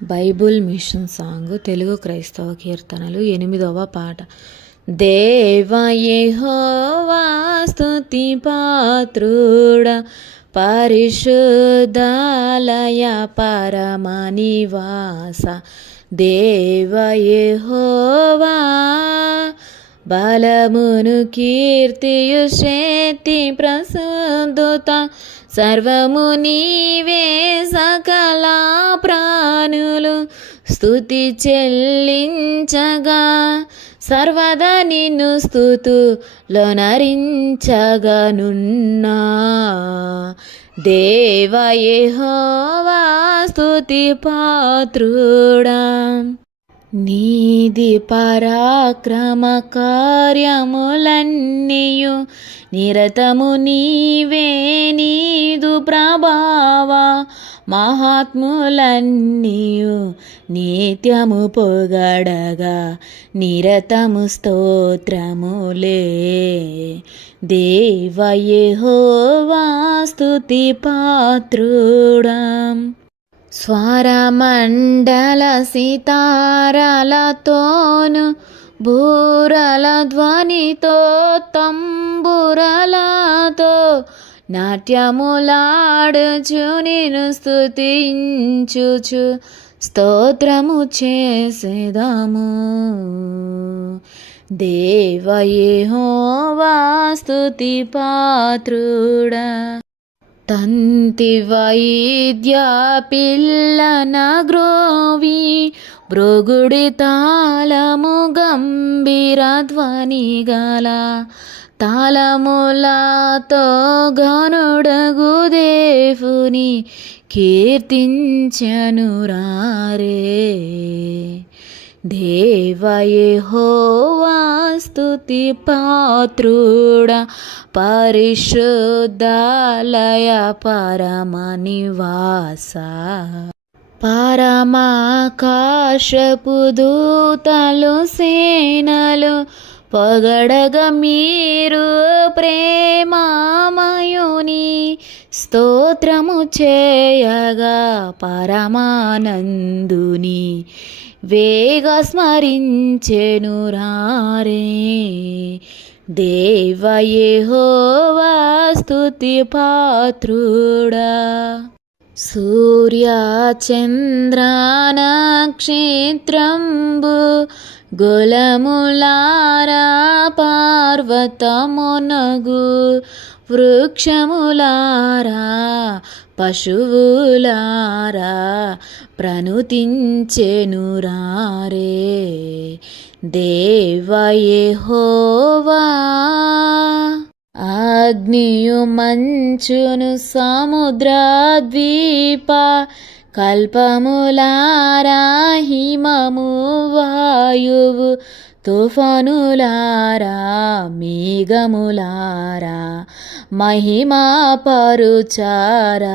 Bible machine song Telugu క్రైస్తవ కీర్తనలు 8వ పాట. దేవ యెహోవా స్తుతి పాత్రుడా, పరిశుద్ధాలయ పరమ నివాస. దేవ యెహోవా బలమును కీర్తియు శక్తి ప్రసుద్ధత, సర్వము నీవే సకల ప్రాణులు స్తుతి చెల్లించగా, సర్వదా నిన్ను స్తుతులొనరించగనున్నా. దేవ యెహోవా స్తుతి పాత్రుడా, నీది పరాక్రమ కార్యములన్నీయు నిరతము నీవే, నీదు ప్రభావ మహాత్ములన్నీయు నిత్యము పొగడగా, నిరతము స్తోత్రములే. దేవ యెహోవా స్తుతి పాత్రుడా, స్వరమండల సితారలతోను బూరల ధ్వనితో తంబురలతో నాట్యములాడుచు నిన్ను స్తుతించుచు స్తోత్రము చేసేదము. దేవ యెహోవా స్తుతి పాత్రుడా, తంతి వైద్య పిల్లన గ్రోవి భృగుడి తాళము గంభీర ధ్వని గల, తాళములతో గనుడగు దేవుని కీర్తించెను రారే. దేవ యెహోవా స్తుతి పాత్రుడా, పరిశుద్ధాలయ పరమ నివాస. పరమాకాశపు దూతలు సేనలు పొగడగ, మీరు ప్రేమామయుని స్తోత్రము చేయగా, పరమానందుని వేగ స్మరించెను రారే. దేవ యెహోవా స్తుతి పాత్రుడా, సూర్య చంద్ర నక్షత్రంబు గొలములారా, పార్వతమునగు వృక్షములారా, పశువులారా ప్రణుతించెను రారే. దేవ యెహోవా అగ్నియు మంచును సముద్ర ద్వీప కల్పములారా, హిమము వాయువు తుఫానులారా, మేఘములారా మహిమా పరుచారే.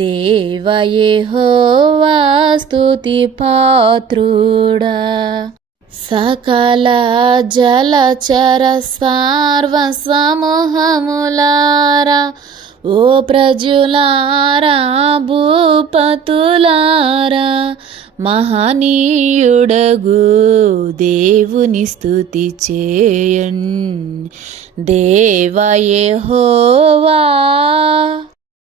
దేవ యెహోవా స్తుతి పాత్రుడా, సకల జలచర సార్వ సమూహములారా, ఓ ప్రజులారా భూపతులారా, మహనీయుడగు దేవుని స్తుతి చేయన్. దేవ యెహోవా